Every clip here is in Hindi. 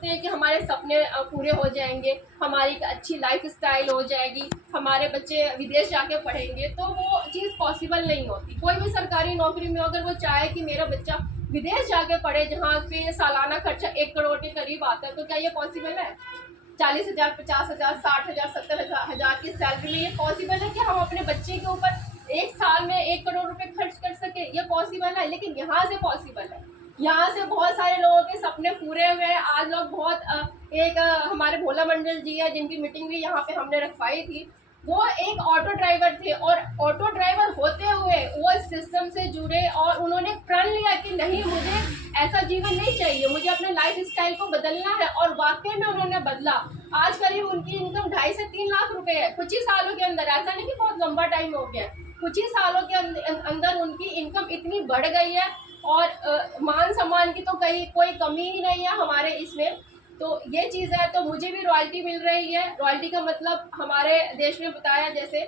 सोचते हैं कि हमारे सपने पूरे हो जाएंगे, हमारी एक अच्छी लाइफ स्टाइल हो जाएगी, हमारे बच्चे विदेश जाके पढ़ेंगे, तो वो चीज़ पॉसिबल नहीं होती। कोई भी सरकारी नौकरी में अगर वो चाहे कि मेरा बच्चा विदेश जाके पढ़े जहाँ पे सालाना खर्चा 1 करोड़ के करीब आता है, तो क्या ये पॉसिबल है? 40,000, 50,000, 60,000, 70,000 की सैलरी में ये पॉसिबल है कि हम अपने बच्चे के ऊपर एक साल में 1 करोड़ रुपए खर्च कर सके? ये पॉसिबल है, लेकिन यहाँ से पॉसिबल है। यहाँ से बहुत सारे लोगों के सपने पूरे हुए हैं। आज लोग बहुत हमारे भोला मंडल जी है, जिनकी मीटिंग भी यहाँ पे हमने रखवाई थी। वो एक ऑटो ड्राइवर थे और ऑटो ड्राइवर होते हुए वो इस सिस्टम से जुड़े और उन्होंने प्रण लिया कि नहीं, मुझे ऐसा जीवन नहीं चाहिए, मुझे अपने लाइफ स्टाइल को बदलना है, और वाकई में उन्होंने बदला। आज करीब उनकी इनकम 2.5 से 3 लाख रुपए है कुछ ही सालों के अंदर। ऐसा नहीं कि बहुत लंबा टाइम हो गया, कुछ ही सालों के अंदर उनकी इनकम इतनी बढ़ गई है, और मान सम्मान की तो कहीं कोई कमी ही नहीं है हमारे इसमें। तो ये चीज़ है, तो मुझे भी रॉयल्टी मिल रही है। रॉयल्टी का मतलब हमारे देश में बताया जैसे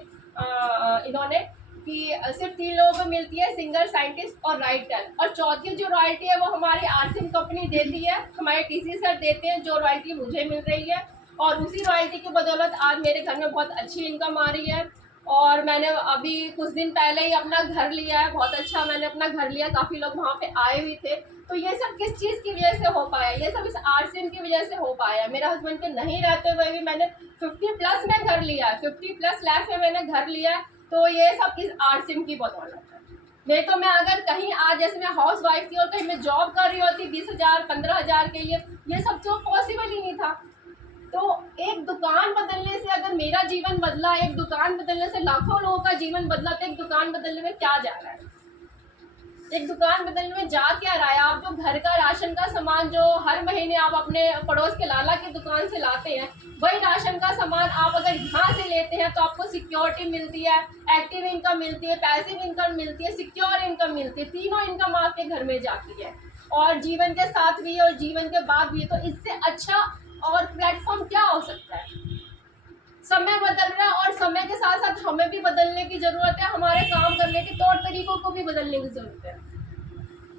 इन्होंने कि सिर्फ 3 लोगों को मिलती है, सिंगर, साइंटिस्ट और राइटर, और चौथी जो रॉयल्टी है वो हमारी आरसिम कंपनी देती है, हमारे टीसी सर देते हैं, जो रॉयल्टी मुझे मिल रही है। और उसी रॉयल्टी की बदौलत आज मेरे घर में बहुत अच्छी इनकम आ रही है। और मैंने अभी कुछ दिन पहले ही अपना घर लिया है, बहुत अच्छा मैंने अपना घर लिया, काफ़ी लोग वहाँ पे आए हुए थे। तो ये सब किस चीज़ की वजह से हो पाया? ये सब इस आरसीएम की वजह से हो पाया। मेरे हस्बैंड के नहीं रहते हुए भी मैंने 50+ में घर लिया है, 50+ लाख में मैंने घर लिया है। तो ये सब इस आरसीएम की बदौलत है। नहीं तो मैं अगर कहीं आज, जैसे मैं हाउस वाइफ थी और कहीं मैं जॉब कर रही होती 20,000 15,000 के लिए, ये सब तो पॉसिबल ही नहीं था। तो एक दुकान बदलने से अगर मेरा जीवन बदला, एक दुकान बदलने से लाखों लोगों का जीवन बदला, तो एक दुकान बदलने में क्या जा रहा है? एक दुकान बदलने में जा क्या रहा है? आप जो घर का राशन का सामान जो हर महीने आप अपने पड़ोस के लाला की दुकान से लाते हैं, वही राशन का सामान आप अगर यहाँ से लेते हैं तो आपको सिक्योरिटी मिलती है, एक्टिव इनकम मिलती है, पैसिव इनकम मिलती है, सिक्योर इनकम मिलती है। तीनों इनकम आपके घर में जाती है, और जीवन के साथ भी और जीवन के बाद भी। तो इससे अच्छा और प्लेटफॉर्म क्या हो सकता है? समय बदल रहा है और समय के साथ साथ हमें भी बदलने की ज़रूरत है, हमारे काम करने के तौर तरीकों को भी बदलने की ज़रूरत है।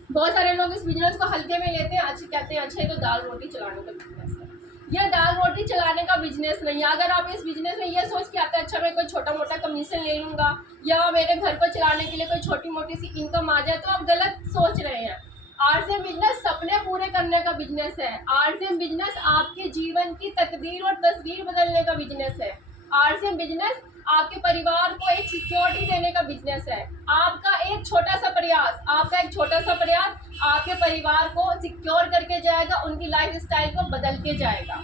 बहुत सारे लोग इस बिजनेस को हल्के में लेते हैं, अच्छे कहते हैं अच्छा ये तो दाल रोटी चलाने का बिजनेस है। ये दाल रोटी चलाने का बिजनेस नहीं है। अगर आप इस बिजनेस में ये सोच के आते हैं अच्छा मैं कोई छोटा मोटा कमीशन ले लूँगा या मेरे घर को चलाने के लिए कोई छोटी मोटी सी इनकम आ जाए, तो आप गलत सोच रहे हैं। आरसीएम बिजनेस सपने पूरे करने का बिजनेस है। आरसीएम बिजनेस आपके जीवन की तकदीर और तस्वीर बदलने का बिजनेस है। आरसीएम बिजनेस आपके परिवार को एक सिक्योरिटी देने का बिजनेस है। आपका एक छोटा सा प्रयास आपके परिवार को सिक्योर करके जाएगा, उनकी लाइफ स्टाइल को बदल के जाएगा।